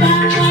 Bye.